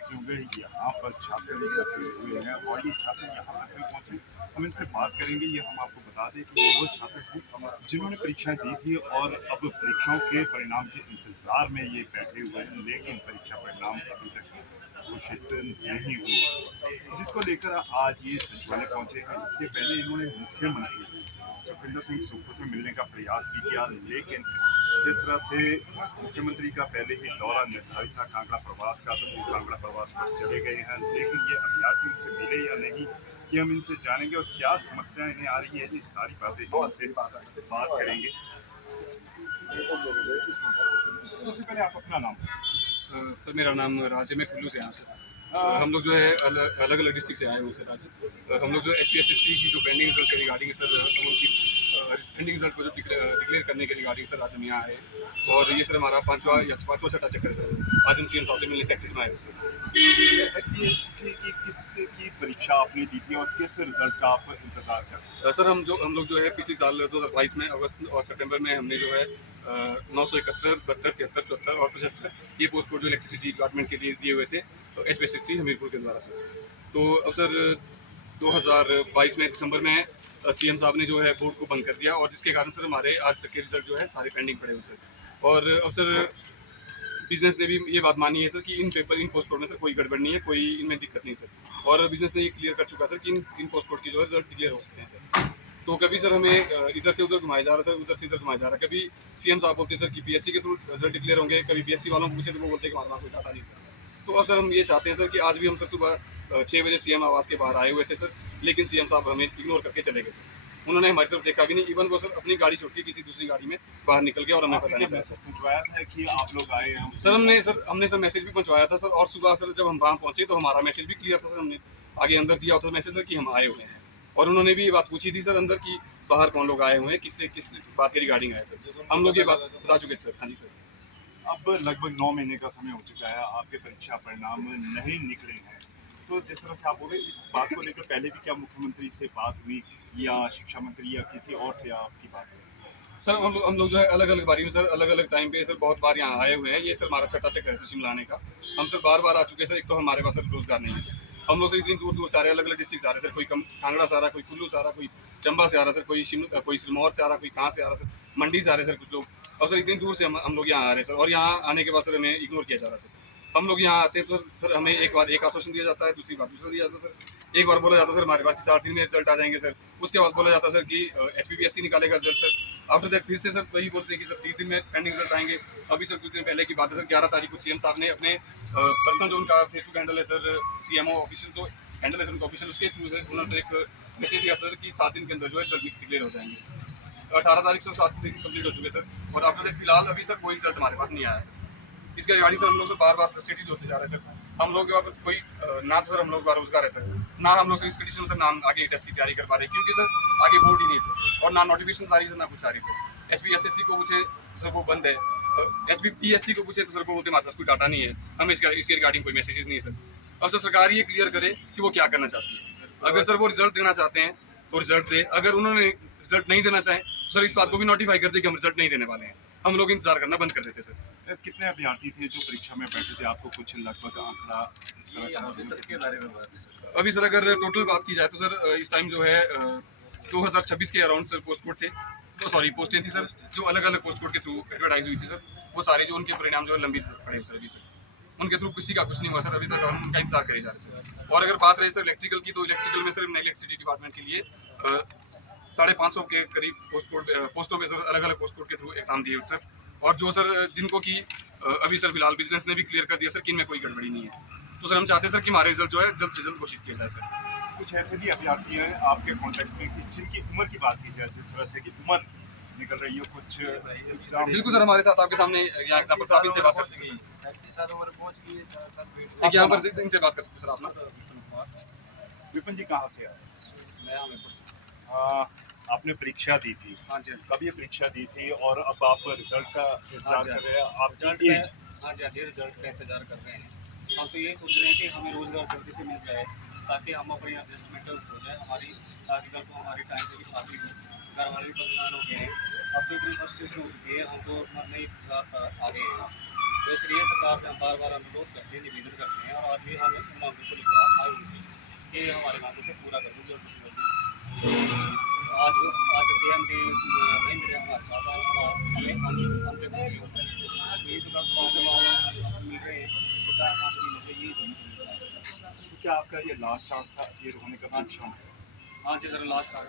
देखे होंगे यहाँ पर छात्र इकट्ठे हुए हैं और ये छात्र यहाँ पर क्यों पहुँचे, हम इनसे बात करेंगे। ये हम आपको बता दें कि ये वो छात्र हैं जिन्होंने परीक्षाएं दी थी और अब परीक्षाओं के परिणाम के इंतजार में ये बैठे हुए हैं, लेकिन परीक्षा परिणाम अभी तक घोषित नहीं हुए, जिसको लेकर आज ये सचिवालय पहुंचे हैं। इससे पहले इन्होंने मुख्यमंत्री सुखविंदर सिंह सुक्खू से मिलने का प्रयास भी किया, लेकिन जिस तरह से मुख्यमंत्री का पहले ही दौरा निर्धारित था कांगड़ा प्रवास का, तो वो कांगड़ा प्रवास पर चले गए हैं। लेकिन ये अभ्यर्थी उनसे मिले या नहीं, ये हम इनसे जानेंगे और क्या समस्याएं इन्हें आ रही है, ये सारी बातें हम इनसे बात करेंगे। सबसे पहले आप अपना नाम। सर मेरा नाम राज है, मैं कुल्लू से यहाँ से। हम लोग जो है अलग अलग डिस्ट्रिक्ट से आए हुए सर आज। हम लोग जो HPSSC की जो पेंडिंग रिजल्ट के रिगार्डिंग सर हम उनकी पेंडिंग रिजल्ट को जो डिक्लेयर करने के रिगार्डिंग सर आज हम यहाँ आए। और ये सर हमारा पाँचवा छठा चक्कर है सर। आज हम CM साहब से मिलने सेक्रेटरी में आए हुए सर। HPSSC की किस परीक्षा आपने दी थी और किस रिजल्ट का आप इंतजार कर? सर हम लोग जो है पिछले साल 2022 में अगस्त और सितंबर में हमने जो है 971, 72, 73, 74 और 75 ये पोस्ट कोड जो इलेक्ट्रिसिटी डिपार्टमेंट के लिए दिए हुए थे तो HPSSC हमीरपुर के द्वारा सर। तो अब सर 2022 में दिसंबर में CM साहब ने जो है बोर्ड को बंद कर दिया और जिसके कारण सर हमारे आज तक के रिजल्ट जो है सारे पेंडिंग पड़े हुए सर। और अब सर बिजनेस ने भी ये बात मानी है सर कि इन पोस्ट कोड में सर कोई गड़बड़ नहीं है, कोई इनमें दिक्कत नहीं सर। और बिजनेस ने ये क्लियर कर चुका सर कि इन पोस्ट कोड की जो है रिजल्ट क्लियर हो सकते हैं सर। तो कभी सर हमें इधर से उधर घुमाया जा रहा है सर, उधर से इधर घुमाया जा रहा है। कभी CM साहब बोलते सर कि PSC के थ्रू रिजल्ट डिक्लेयर होंगे, कभी PSC वालों को पूछे तो वो बोलते हैं कि हमारे पास कोई डाटा नहीं सर। तो अब सर हम ये चाहते हैं सर कि आज भी हम सर सुबह 6 बजे CM आवास के बाहर आए हुए थे सर, लेकिन CM साहब हमें इग्नोर करके चले गए सर। उन्होंने हमारी तरफ देखा भी नहीं, इवन वो सर अपनी गाड़ी छोड़ के किसी दूसरी गाड़ी में बाहर निकल गया और हमें पता नहीं चला सर। पहुंचवाया था कि आप लोग आए हैं सर हमने सर मैसेज भी पहुंचवाया था सर। और सुबह सर जब हम वहाँ पहुंचे तो हमारा मैसेज भी क्लियर था सर, हमने आगे अंदर दिया था मैसेज सर कि हम आए हुए हैं। और उन्होंने भी ये बात पूछी थी सर अंदर कि बाहर कौन लोग आए हुए हैं, किस बात के रिगार्डिंग आए सर। हम लोग ये बात बता चुके थे सर। हाँ जी सर। अब लगभग 9 महीने का समय हो चुका है, आपके परीक्षा परिणाम नहीं निकले हैं। तो जिस तरह से आप बोले, इस बात को लेकर पहले भी क्या मुख्यमंत्री से बात हुई या शिक्षा मंत्री या किसी और से आपकी बात हुई? सर हम लोग जो है अलग अलग बारी में सर अलग अलग टाइम पे सर बहुत बार यहाँ आए हुए हैं। ये सर हमारा छठा चक्कर है सर शिमला आने का। हम सर बार आ चुके हैं सर। एक तो हमारे पास सर रोजगार नहीं है। हम लोग सर इतनी दूर से आ रहे हैं, अलग अलग डिस्ट्रिक्ट से आ रहे हैं सर। कोई कांगड़ा से आ रहा है, कोई कुल्लू से आ रहा है, कोई चंबा से आ रहा है सर, कोई सिरमौर से आ रहा है, कोई कहाँ से आ रहा है सर, मंडी से आ रहे हैं सर कुछ लोग। और सर इतनी दूर से हम लोग यहाँ आ रहे हैं सर। और यहाँ आने के बाद सर हमें इग्नोर किया जा रहा है सर। हम लोग यहाँ आते हैं तो सर हमें एक बार एक आश्वासन दिया जाता है, दूसरी बार दूसरा दिया जाता है सर। एक बार बोला जाता है सर हमारे पास 4 दिन में रिजल्ट आ जाएंगे सर। उसके बाद बोला जाता है सर कि HPPSC निकालेगा रिजल्ट सर। आफ्टर दैट फिर से सर वही बोलते हैं कि सर 30 दिन में पेंडिंग रिजल्ट आएंगे। अभी सर कुछ दिन पहले की बात है सर 11 तारीख को CM साहब ने अपने पर्सनल जो उनका फेसबुक हैंडल है सर, CMO ऑफिशियल जो हैंडल है सर उनका ऑफिशियल, उसके थ्रू उन्होंने एक मैसेज दिया सर कि 7 दिन के अंदर जो है रिजल्ट डिक्लेयर हो जाएंगे। 18 तारीख से 7 दिन कंप्लीट हो चुके सर। और आफ्टर दैट फिलहाल अभी सर कोई रिजल्ट हमारे पास नहीं आया सर। इसके रिगार्डिंग सर हम लोग से बार फ्रस्ट्रेटेड होते जा रहे हैं सर। हम लोग के वहाँ कोई ना तो सर हम लोग का रोजगार है सर, ना हम लोग सर इस कंडीशन में सर नाम आगे टेस्ट की तैयारी कर पा रहे हैं, क्योंकि सर आगे बोर्ड ही नहीं सर। और ना नोटिफिकेशन आ रही है सर, ना कुछ आ रही सर। HPSSC को पूछे सर वो बंद है, HPPSC को पूछे तो सर को बोलते हमारे पास कोई डाटा नहीं है, हमें इसके रिगार्डिंग कोई मैसेजेस नहीं है सर। अब सर सरकार ये क्लियर करे कि वो क्या करना चाहती है। अगर सर वो रिजल्ट देना चाहते हैं तो रिजल्ट दे, अगर उन्होंने रिजल्ट नहीं देना चाहें तो सर इस बात को भी नोटिफाई कर दे कि हम रिजल्ट नहीं देने वाले हैं। हम लोग इंतजार करना बंद कर देते सर। कितने अभ्यर्थी थे जो परीक्षा में बैठे थे, आपको कुछ लगभग आंकड़ा इस तरह का? अभी सर अगर टोटल बात की जाए तो सर इस टाइम जो है 2026 के अराउंड सर पोस्ट कोड थे, तो सॉरी पोस्टें थी सर जो अलग अलग पोस्ट कोड के थ्रू एडवर्टाइज हुई थी सर। वो सारे जो उनके परिणाम जो है लंबी पड़े सर अभी तक उनके थ्रू किसी का कुछ नहीं हुआ सर अभी तक। हम उनका इंतजार करे जा रहे सर। और अगर बात रही सर इलेक्ट्रिकल की, तो इलेक्ट्रिकल में सर इलेक्ट्रिसिटी डिपार्टमेंट के लिए 550 के करीब पोस्टों में सर अलग अलग पोस्ट कोड के थ्रू एग्जाम दिए सर। और जो सर जिनको कि अभी सर फिलहाल बिजनेस ने भी क्लियर कर दिया सर कि इनमें कोई गड़बड़ी नहीं है। तो सर हम चाहते हैं सर कि हमारे रिजल्ट जो है जल्द से जल्द घोषित किया जाए सर। कुछ ऐसे भी अभ्यर्थी हैं आपके कॉन्टेक्ट में कि जिनकी उम्र की बात की जाए, जिस तरह से कि उम्र निकल रही हो, कुछ एग्जाम? बिल्कुल सर, हमारे साथ आपके सामने यहाँ एग्जाम्पल साहब इनसे बात कर सकते हैं सर। एक यहाँ पर इनसे बात कर सकते हैं सर आप ना। विपिन जी कहाँ से आए? मैं हमीरपुर से। आपने परीक्षा दी थी? हाँ जी। कब ये परीक्षा दी थी और अब आप रिजल्ट का इंतजार कर रहे हैं? आपकी एज? हाँ जी, रिजल्ट का इंतजार कर रहे हैं। हम तो ये सोच रहे हैं कि हमें रोज़गार जल्दी से मिल जाए ताकि हम अपनी एडजस्टमेंट हो जाए, हमारी आगे कल को हमारी टाइम पे भी शादी हो। घर वाले भी परेशान हो गए हैं। अब तो इतनी फर्स्टेशन हो चुकी है, हम तो नहीं आ गए हैं। तो तो इसलिए सरकार से हम बार बार अनुरोध करते हैं, निवेदन करते हैं, और आज भी हम इन मांगों को लेकर आए हुए हैं कि हमारे मांगों को पूरा कर दो जल्द से जल्द। आज आज सीएम भी नहीं मिले हमारे साथ, और हमें अंतिम ये तो आश्वासन मिल रहे हैं तो 4-5 महीने से यही सुनने को मिल रहा है। तो क्या आपका ये लास्ट चांस था ये होने का परीक्षा में? हाँ जी सर, लास्ट चांस।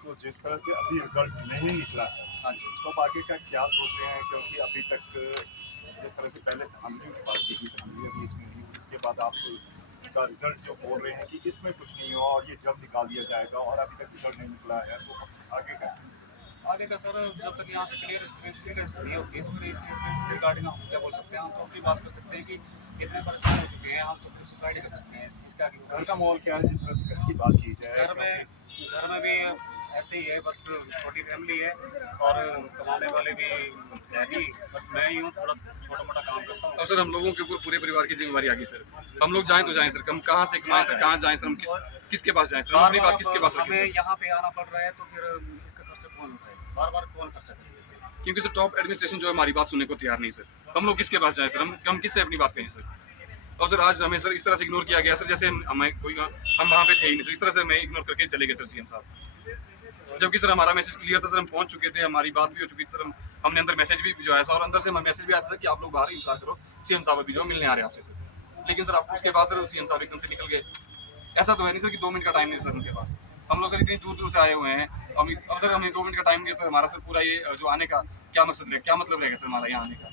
तो जिस तरह से अभी रिजल्ट नहीं निकला है, हाँ जी। तो आप आगे का क्या सोच रहे हैं? क्योंकि अभी तक जिस तरह से पहले धांधलियों की बात की थी, धांधली अभी इसमें नहीं हुई, इसके बाद आप का रिजल्ट जो बोल रहे हैं कि इसमें कुछ नहीं हुआ और ये जल्द निकाल दिया जाएगा, और अभी तक रिजल्ट नहीं निकला है, तो आगे का? आगे का सर, जब तक यहाँ से क्लियरेंस नहीं होती तो फिर इसके रिगार्डिंग हम क्या बोल सकते हैं? हम तो अपनी बात कर सकते हैं कि इतने परेशान हो चुके हैं, हम तो फिर सुसाइड कर सकते हैं। इसके आगे घर का माहौल क्या है, जिस तरह से घर की बात की जाए? घर में भी ऐसे ही है, बस छोटी फैमिली है और कमाने वाले भी है नहीं, बस मैं ही हूँ, थोड़ा छोटा मोटा काम करता हूँ। अब सर हम लोगों के ऊपर पूरे परिवार की जिम्मेवारी आ गई सर। हम लोग जाएं तो जाएं सर, हम कहाँ से कमाएं सर, कहाँ जाएं सर, हम किसके पास जाएं सर, हम अपनी बात किसके पास रखें हमें सर? यहाँ पे आना पड़ रहा है तो फिर इसका खर्चा कौन उठाएगा? बार बार कौन खर्चा करेगा? क्योंकि सर टॉप एडमिनिस्ट्रेशन जो है हमारी बात सुनने को तैयार नहीं सर। हम लोग किसके पास जाएं सर, हम किससे अपनी बात कहें सर? और सर आज हमें सर इस तरह से इग्नोर किया गया सर, जैसे हमें कोई हम वहाँ पे थे ही नहीं सर। इस तरह से हमें इग्नोर करके चले गए सर सीएम साहब, जबकि सर हमारा मैसेज क्लियर था सर, हम पहुंच चुके थे, हमारी बात भी हो चुकी थी सर। हमने अंदर मैसेज भी भिजवाया था और अंदर से हमें मैसेज भी आता था कि आप लोग बाहर इंतजार करो, सीएम साहब अभी जो मिलने आ रहे हैं आपसे सर। लेकिन सर आप उसके बाद सर सीएम साहब एकदम से निकल गए। ऐसा तो है नहीं सर कि 2 मिनट का टाइम नहीं सर उनके पास। हम लोग सर इतनी दूर दूर से आए हुए हैं, अब सर हमें 2 मिनट का टाइम दिया तो हमारा सर पूरा ये जो आने का क्या मकसद रहेगा, क्या मतलब रहेगा सर हमारा यहाँ आने का?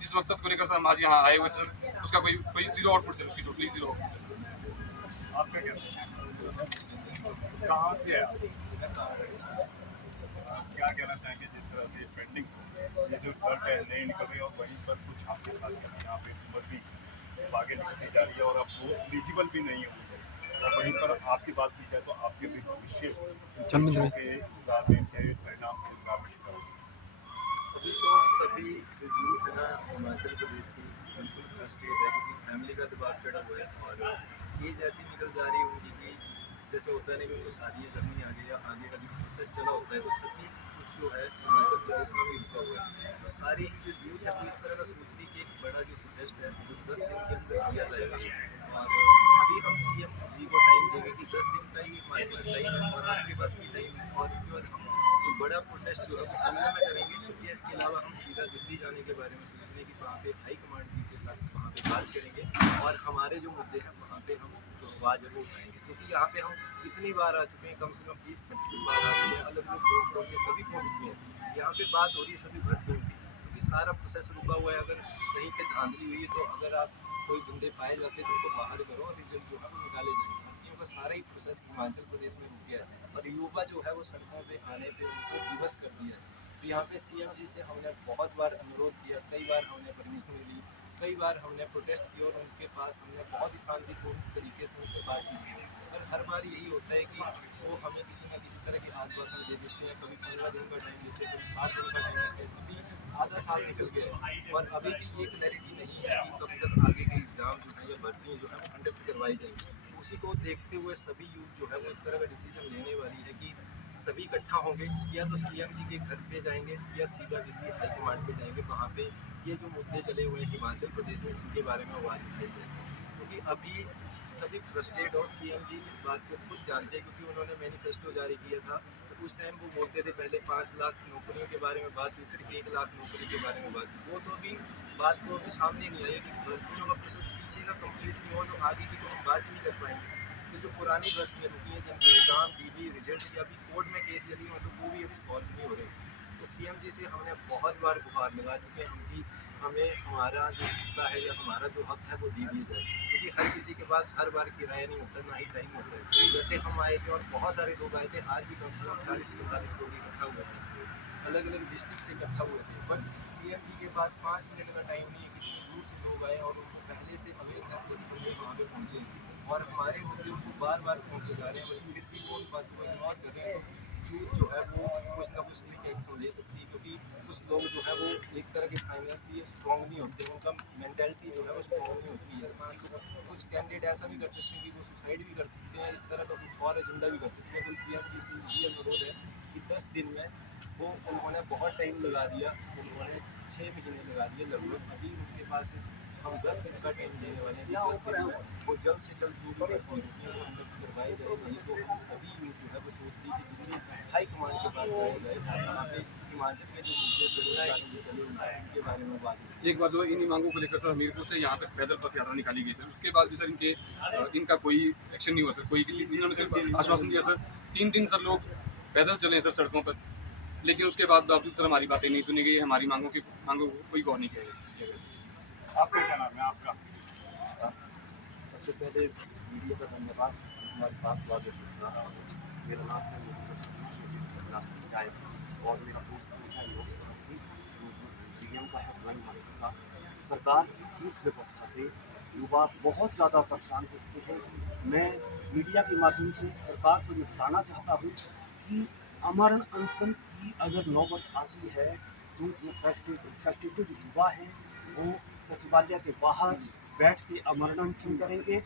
जिस मकसद को लेकर सर हम आज यहाँ आए हुए थे सर, उसका कोई जीरो आउटपुट सर, उसकी टोटली जीरो आउटपुट। आपका क्या कहाँ से है आप? क्या कहना चाहेंगे जिस तरह से पेंडिंग ये जो रिजल्ट है नहीं निकल रही, और वहीं पर कुछ आपके साथ यहाँ पे उम्र भी आगे निकलती जा रही है और अब वो एलिजिबल भी नहीं होंगे, और वहीं पर आपकी बात की जाए तो आपके भी भविष्य परीक्षाओं के इंतजार में थे, परिणाम के इंतजार में थे। अभी तो सभी जो यूथ है ना हिमाचल प्रदेश की बिल्कुल फ्रस्ट्रेट है, क्योंकि फैमिली का दबाव चढ़ा हुआ है और एज ऐसी निकल जा रही है उनकी कि जैसे होता है ना कि उनको शादियाँ करनी आ गई या आगे का जो प्रोसेस चला होता है, तो सभी कुछ जो है हिमाचल प्रदेश में भी रुका हुआ है। तो सारी जो यूथ है वो इस तरह का सोच रही कि एक बड़ा जो प्रोटेस्ट है वो 10 दिन के अंदर किया जाएगा, और अभी हम सीएम जी को टाइम देंगे कि 10 दिन का ही हमारे पास टाइम है और आपके पास भी टाइम है, और इसके बाद हम जो बड़ा प्रोटेस्ट जो है वो शिमला में करेंगे। या इसके अलावा हम सीधा दिल्ली जाने के बारे में सोच रहे हैं कि वहाँ पे हाई कमांड जी के साथ वहाँ पे बात करेंगे और हमारे जो मुद्दे हैं वहाँ पे हम जो आवाज़ है वो उठाएंगे, क्योंकि यहाँ पे हम कितनी बार आ चुके हैं, कम से कम 20-25 बार आ चुके हैं, अलग अलग पोस्टों के सभी पहुँच चुके हैं। यहाँ पे बात हो रही है सभी भर्तियों की, क्योंकि सारा प्रोसेस रुका हुआ है। अगर कहीं पे धांधली हुई है तो अगर आप कोई बंदे पाए जाते हैं तो उनको बाहर करो और रिजल्ट जो है वो निकाले जाए। साथियों का सारा ही प्रोसेस हिमाचल प्रदेश में रुक गया है और युवा जो है वो सड़कों पे आने पे उनको विवश कर दिया है। तो यहाँ पे सीएम जी से हमने बहुत बार अनुरोध किया, कई बार हमने परमिशन ली, कई बार हमने प्रोटेस्ट किया और उनके पास हमने बहुत ही शांतिपूर्ण तरीके से उनसे बातचीत की, पर हर बार यही होता है कि वो हमें किसी न किसी तरह के आश्वासन दे देते हैं। कभी 15 दिन का टाइम देते हैं, कभी 60 दिन का टाइम देते हैं, कभी आधा साल निकल गया है और अभी भी ये क्लैरिटी नहीं है कि कब तक आगे के एग्ज़ाम जो है या भर्तियाँ जो है वो कंडक्ट करवाई जाएंगी। उसी को देखते हुए सभी यूथ जो है वो इस तरह का डिसीजन लेने वाली है कि सभी इकट्ठा होंगे, या तो सीएम जी के घर पे जाएंगे या सीधा दिल्ली हाईकमांड पे जाएंगे। वहाँ पे ये जो मुद्दे चले हुए हैं हिमाचल प्रदेश में उनके बारे में आवाज़ उठाई जाएगी, क्योंकि अभी सभी फ्रस्ट्रेट और सीएम जी इस बात को खुद जानते हैं, क्योंकि उन्होंने मैनिफेस्टो जारी किया था तो उस टाइम वो बोलते थे पहले 5 लाख नौकरियों के बारे में बात हुई, फिर 1 लाख नौकरी के बारे में बात हुई। वो तो अभी बात तो अभी सामने नहीं आई कि भर्तियों का प्रोसेस पीछे का कंप्लीट नहीं हो तो आगे की तो हम बात ही नहीं कर पाएंगे। तो जो पुरानी भर्तियाँ रुकी हैं जिनके एग्ज़ाम DB रिजल्ट या अभी कोर्ट में केस चली हुई, तो वो भी अभी सॉल्व नहीं हो रहे। तो सीएम जी से हमने बहुत बार गुहार लगा चुके हैं हम कि हमें हमारा जो हिस्सा है या हमारा जो हक है वो दे दिया जाए, क्योंकि हर किसी के पास हर बार किराया नहीं होता, ना ही टाइम होता है। जैसे हम आए थे और बहुत सारे लोग आए थे, आज भी कम से कम 40-45 लोग इकट्ठा हुए थे, अलग अलग डिस्ट्रिक्ट से इकट्ठा हुए थे, बट सीएम जी के पास 5 मिनट का टाइम नहीं है कि इतनी दूर से लोग आए और उनको पहले से अवेयरनेस से वहाँ पे पहुँचे और हमारे मुद्दे उनको बार बार पहुँचे जा रहे हैं, बल्कि फिर भी वो उन बातों को इग्नोर कर रहे हैं। यूथ जो है वो कुछ ना कुछ उनके एक्शन ले सकती है, क्योंकि कुछ लोग जो है वो एक तरह के फाइनेंशियली स्ट्रॉन्ग नहीं होते, उनका मेंटालिटी जो है वो स्ट्रॉन्ग नहीं होती है। तो कुछ कैंडिडेट ऐसा भी कर सकते हैं कि वो सुसाइड भी कर सकते हैं, इस तरह का कुछ और एजेंडा भी कर सकते हैं। तो सीएम जी से ये अनुरोध है कि 10 दिन में वो उन्होंने बहुत टाइम लगा दिया, उन्होंने 6 महीने लगा दिए लगभग। अभी उनके पास हम 10 दिन का टाइम देने वाले हैं। 10 दिन में वो जल्द से जल्द जो भी फॉर्मेलिटी है वो हम लोग की करवाई जाए। नहीं तो हम सभी यूथ जो है वो सोच रही कि दिल्ली हाई कमान के पास जाए गए, वहाँ पे हिमाचल के जो मुद्दे बेरोजगारी के चले उनके बारे में बात हुई। एक बार जो इन्हीं मांगों को लेकर सर हमीरपुर से यहाँ तक पैदल पथ यात्रा निकाली गई सर, उसके बाद भी सर इनका कोई एक्शन नहीं हुआ सर। कोई किसी इन्होंने सिर्फ आश्वासन दिया सर, 3 दिन सर लोग पैदल चले सर सड़कों पर, लेकिन उसके बाद बावजूद सर हमारी बातें नहीं सुनी गई, हमारी मांगों को कोई गौर नहीं किया गया। आपका क्या नाम है आपका? सबसे पहले मीडिया का धन्यवाद, हमारी बात हुआ मेरा नाम है बिलासपुर से आए और मेरा पोस्ट है 980 जो डीएम का है वन मंथ का। सरकार की इस व्यवस्था से युवा बहुत ज़्यादा परेशान हो चुके हैं। मैं मीडिया के माध्यम से सरकार को ये बताना चाहता हूँ कि अमरण अनशन की अगर नौबत आती है तो जो फ्रस्ट्रेटेड युवा हैं वो सचिवालय के बाहर बैठ के अमरण अनशन करेंगे।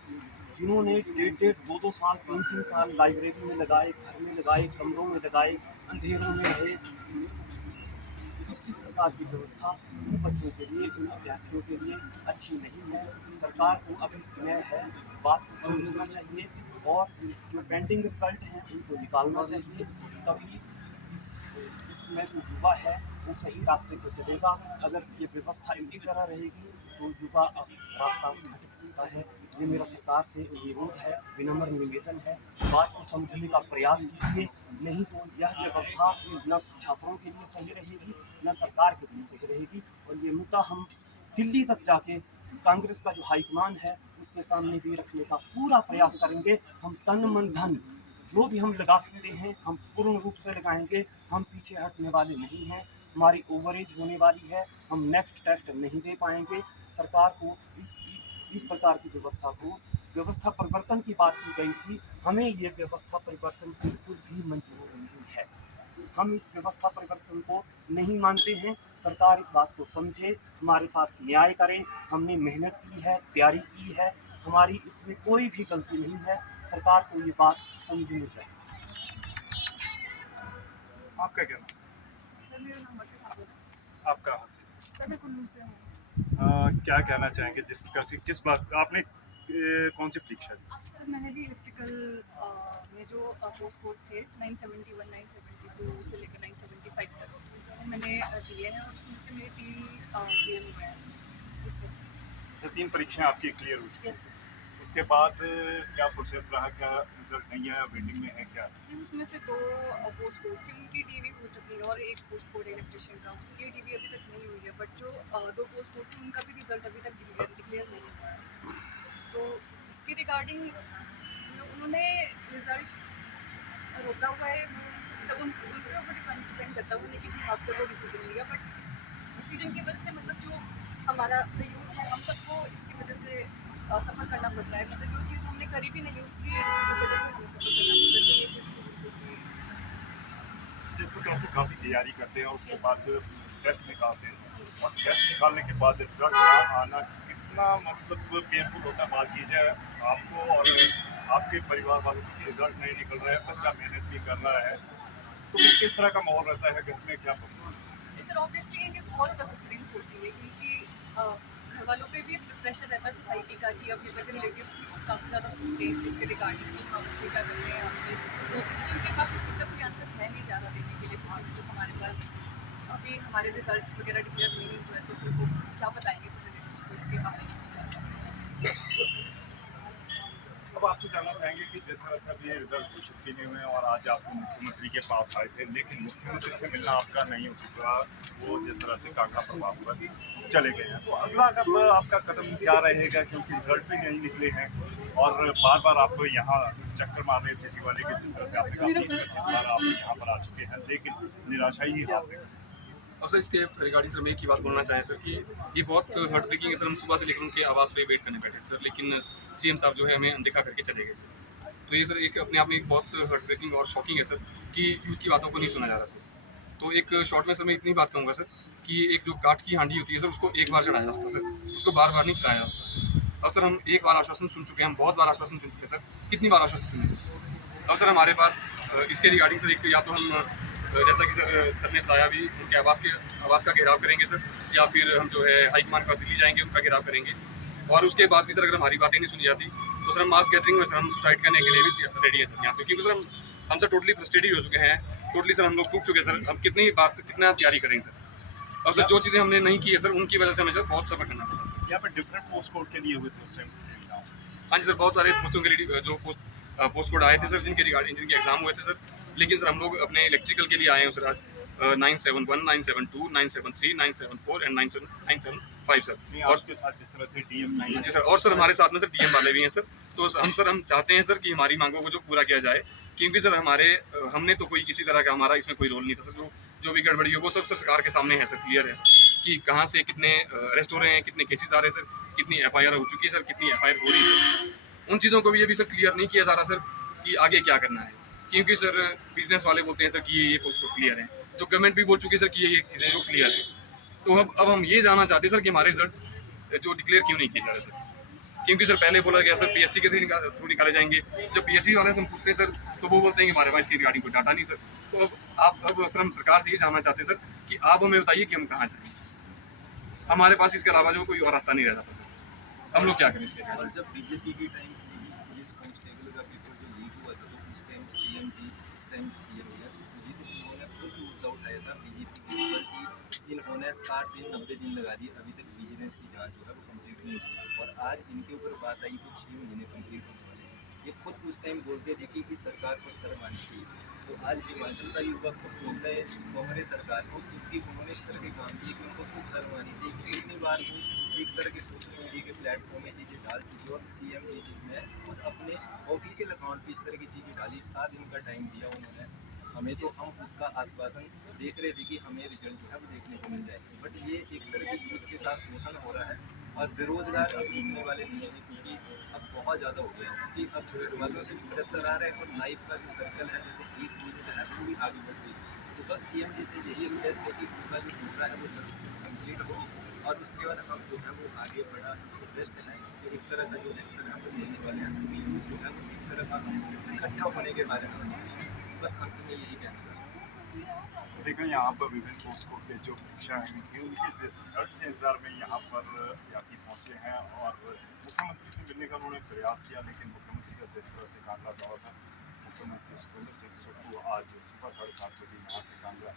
जिन्होंने 1.5 2 साल 3 साल लाइब्रेरी में लगाए, घर में लगाए, कमरों में लगाए, अंधेरों में रहे, इस प्रकार की व्यवस्था उन बच्चों के लिए, उन विद्यार्थियों के लिए अच्छी नहीं है। सरकार को अभी समय है, बात को समझना चाहिए और जो पेंडिंग रिजल्ट हैं उनको निकालना चाहिए, तभी इसमें जो युवा है वो सही रास्ते पर चलेगा। अगर ये व्यवस्था इसी तरह रहेगी तो युवा रास्ता भटक सकता है। ये मेरा सरकार से अनुरोध है, विनम्र निवेदन है, बात को समझने का प्रयास कीजिए, नहीं तो यह व्यवस्था न छात्रों के लिए सही रहेगी न सरकार के लिए सही रहेगी। और ये मुद्दा हम दिल्ली तक जाके कांग्रेस का जो हाईकमान है उसके सामने भी रखने का पूरा प्रयास करेंगे। हम तन मन धन जो भी हम लगा सकते हैं हम पूर्ण रूप से लगाएंगे। हम पीछे हटने वाले नहीं हैं। हमारी ओवरेज होने वाली है, हम नेक्स्ट टेस्ट नहीं दे पाएंगे। सरकार को इस प्रकार की व्यवस्था परिवर्तन की बात की गई थी, हमें ये व्यवस्था परिवर्तन बिल्कुल भी मंजूर नहीं है। हम इस व्यवस्था परिवर्तन को नहीं मानते हैं। सरकार इस बात को समझे, हमारे साथ न्याय करें। हमने मेहनत की है, तैयारी की है, हमारी इसमें कोई भी गलती नहीं है। सरकार को ये बात समझनी चाहिए। आपका क्या नाम? सर मेरा नाम वर्षा ठाकुर है। आप कहाँ से? सर मैं कुल्लू से हूँ। क्या कहना चाहेंगे जिस प्रकार से किस बात आपने कौन सी परीक्षा दी? सर मैंने भी इलेक्ट्रिकल में जो पोस्ट कोड थे 971, 972 से लेकर 975 तक मैंने दिए हैं और उसमें से मेरे 3 क्लियर हुए हैं इससे। अच्छा, 3 परीक्षाएं आपकी क्लियर हुई। Yes sir. उसके बाद क्या प्रोसेस रहा, क्या रिजल्ट नहीं आया, वेटिंग में है क्या? उसमें से 2 पोस्ट कोड थी, उनकी डीवी हो चुकी है और 1 पोस्ट कोड इलेक्ट्रिशियन का, उसकी डीवी अभी तक नहीं हुई है। बट जो 2 पोस्ट कोड थे उनका भी रिजल्ट अभी तक डिक्लेयर नहीं हुआ है। तो इसके रिगार्डिंग उन्होंने रिजल्ट रोका हुआ है, जब उनके ऊपर डिपेंड करता है उन्होंने किस हिसाब से वो डिसीजन लिया। बट इस डिसीजन की वजह से मतलब जो हमारा यूथ है हम सबको इसकी वजह से सफ़र करना पड़ रहा है। मतलब जो चीज़ हमने करी भी नहीं उसकी वजह से हमें सफ़र करना पड़ रहा है। ये चीज़ जिस प्रकार से काफ़ी तैयारी करते हैं उसके Yes. बाद टेस्ट निकालते हैं और टेस्ट निकालने के बाद रिजल्ट ना आना कितना मतलब पेनफुल होता है। बात कीजिए आपको और आपके परिवार वालों को रिजल्ट नहीं निकल रहा है, बच्चा मेहनत भी कर रहा है, तो फिर किस तरह का माहौल रहता है घर में, क्या बनता है? सर ऑब्वियसली ये चीज़ बहुत सफरिंग होती है क्योंकि घर वालों पे भी प्रेशर रहता है सोसाइटी का कि अब अगर रिलेटिव्स भी काफ़ी ज़्यादा पूछते हैं इस चीज़ के रिगार्डिंग कि हाँ बच्चे क्या कर रहे हैं आपके, तो इसलिए उनके पास इस चीज़ का कोई आंसर है नहीं ज़्यादा देने के लिए। क्योंकि तो हमारे पास अभी हमारे रिजल्ट्स वगैरह डिक्लेयर नहीं हुए तो फिर वो क्या बताएंगे फिर रिलेटिव्स को इसके बारे में। अब आपसे जानना चाहेंगे कि जिस तरह से अभी रिजल्ट घोषित किए नहीं हुए और आज आप मुख्यमंत्री के पास आए थे, लेकिन मुख्यमंत्री से मिलना आपका नहीं हो सका, वो जिस तरह से काका प्रवास पर चले गए हैं, तो अगला अब आपका कदम क्या रहेगा? क्योंकि रिजल्ट भी नहीं निकले हैं और बार बार आप यहाँ चक्कर मार रहे सचिवालय के, जिस तरह से आपने कहा 20-25 बार आप यहाँ पर आ चुके हैं, लेकिन निराशा ही हाथ में। और सर इसके रिगार्डिंग सर मैं एक ही बात बोलना चाहें सर कि ये बहुत हार्ट ब्रेकिंग है सर। हम सुबह से लेकर उनके आवास पे वेट करने बैठे सर, लेकिन सीएम साहब जो है हमें अनदेखा करके चले गए सर। तो ये सर एक अपने आप में एक बहुत हार्ट ब्रेकिंग और शॉकिंग है सर कि यूथ की बातों को नहीं सुना जा रहा सर। तो एक शॉर्ट में सर मैं इतनी बात कहूँगा सर कि एक जो काठ की हांडी होती है सर उसको एक बार चढ़ाया जा सकता सर, उसको बार बार नहीं चढ़ाया जा सकता। अब सर हम एक बार आश्वासन सुन चुके हैं, हम बहुत बार आश्वासन सुन चुके हैं सर, कितनी बार आश्वासन सुने। अब सर हमारे पास इसके रिगार्डिंग सर एक या तो हम जैसा कि सर ने बताया अभी, उनके आवास का घेराव करेंगे सर, या फिर हम जो है हाईकमान के पास दिल्ली जाएंगे, उनका घेराव करेंगे। और उसके बाद भी सर अगर हमारी बातें नहीं सुनी जाती तो सर हम मास गैदरिंग में सर हम सुसाइड करने के लिए भी रेडी है सर यहाँ पे, क्योंकि सर हम सर टोटली फ्रस्ट्रेटेड हो चुके हैं, टोटली सर हम लोग टूट चुके हैं सर। हम कितनी बार कितना तैयारी करेंगे सर। अब सर जो चीज़ें हमने नहीं की है सर, उनकी वजह से हमें सर बहुत सफर करना पड़ा सर। यहाँ पर डिफरेंट पोस्ट कोड के लिए हुए थे उस टाइम। हाँ जी सर, बहुत सारे पोस्टों के लिए जो पोस्ट कोड आए थे सर, जिनके एग्जाम हुए थे सर, लेकिन सर हम लोग अपने इलेक्ट्रिकल के लिए आए हैं सर आज 971, 972, 973, 974 एंड 975 सर। और उसके साथ जिस तरह से डीएम जी सर, और सर हमारे साथ में सर डीएम वाले भी हैं सर। तो हम चाहते हैं सर कि हमारी मांगों को जो पूरा किया जाए, क्योंकि सर हमने तो कोई किसी तरह का हमारा इसमें कोई रोल नहीं था सर। जो भी गड़बड़ी हो वो सब सरकार के सामने है सर, क्लियर है सर, कि कहाँ से कितने अरेस्ट हो रहे हैं, कितने केसेस आ रहे हैं सर, कितनी एफआईआर हो चुकी है सर, कितनी एफआईआर हो रही है सर। उन चीज़ों को भी अभी सर क्लियर नहीं किया जा रहा सर कि आगे क्या करना है, क्योंकि सर बिजनेस वाले बोलते हैं सर कि ये पोस्ट को क्लियर है, जो गवर्नमेंट भी बोल चुकी है सर कि ये चीज़ें जो क्लियर है। तो अब हम ये जानना चाहते हैं सर कि हमारे रिजल्ट जो डिक्लेयर क्यों नहीं किए जा रहे सर, क्योंकि सर पहले बोला गया सर पीएससी के थ्रू निकाले जाएंगे। जब पीएससी वाले से हम पूछते हैं सर तो वो बोलते हैं कि हमारे पास इसकी रिगार्डिंग कोई डाटा नहीं सर। तो अब सर हम सरकार से ये जानना चाहते हैं सर कि आप हमें बताइए कि हम कहाँ जाएँ, हमारे पास इसके अलावा जो कोई और रास्ता नहीं रहता सर, हम लोग क्या करें इसके लिए। और जब बीजेपी के टाइम पुलिस कांस्टेबल का पेपर जो लीक हुआ था तो उस टाइम सीएम जी, इस टाइम सीएम है सुप्रीत जी, तो उन्होंने खुद मुद्दा उठाया था बीजेपी के ऊपर कि इन्होंने 60 दिन 90 दिन लगा दिए, अभी तक विजिलेंस की जांच जो है वो कंप्लीट नहीं हुई, और आज इनके ऊपर बात आई तो 6 महीने कंप्लीट होने वाले हैं। ये खुद उस टाइम बोलते थे कि इस सरकार को शर्म आनी चाहिए। तो आज हिमाचल का युवा खुद बोलता है कांग्रेस सरकार को, क्योंकि उन्होंने इस तरह के काम किए कि उनको खुद शर्म आनी चाहिए कि कितनी बार वो एक तरह के सोशल मीडिया के प्लेटफॉर्म में चीज़ें डाल चुकी और सीएम ने खुद अपने ऑफिशियल अकाउंट पे इस तरह की चीज़ें डाली। 7 दिन का टाइम दिया उन्होंने हमें, तो हम उसका आश्वासन देख रहे थे कि हमें रिजल्ट जो है वो देखने को मिल जाएगा, बट ये एक तरह की सूद के साथ शोषण हो रहा है। और बेरोजगार अब रुकने वाले नहीं है, क्योंकि अब बहुत ज़्यादा हो गया है, क्योंकि अब घर वालों से प्रेशर आ रहा है और लाइफ का जो सर्कल है जैसे 20 लिमिट है वो भी आगे बढ़ गई। तो बस सीएम जी से यही रिक्वेस्ट है कि उनका जो पूरा है वो जल्द से जल्द कंप्लीट हो, और उसके बाद हम जो है वो आगे बढ़ा रिक्वेस्ट है कि एक तरह का जो एक्शन है वो लेने वाले हैं, सभी यूथ जो है वो एक तरह का इकट्ठा होने के बारे में सोचेंगे। बस अंत में यही कहना चाहूँगा। देखा यहाँ पर विभिन्न पोस्ट कोड के जो परीक्षाएं हुई थी उनके रिजल्ट के इंतजार में यहाँ पर यात्री पहुँचे हैं और मुख्यमंत्री से मिलने का उन्होंने प्रयास किया, लेकिन मुख्यमंत्री का जिस तरह से कांगड़ा दौरा था, मुख्यमंत्री सुखविंदर सिंह सुक्खू आज सुबह 7:30 बजे यहाँ से कांगड़ा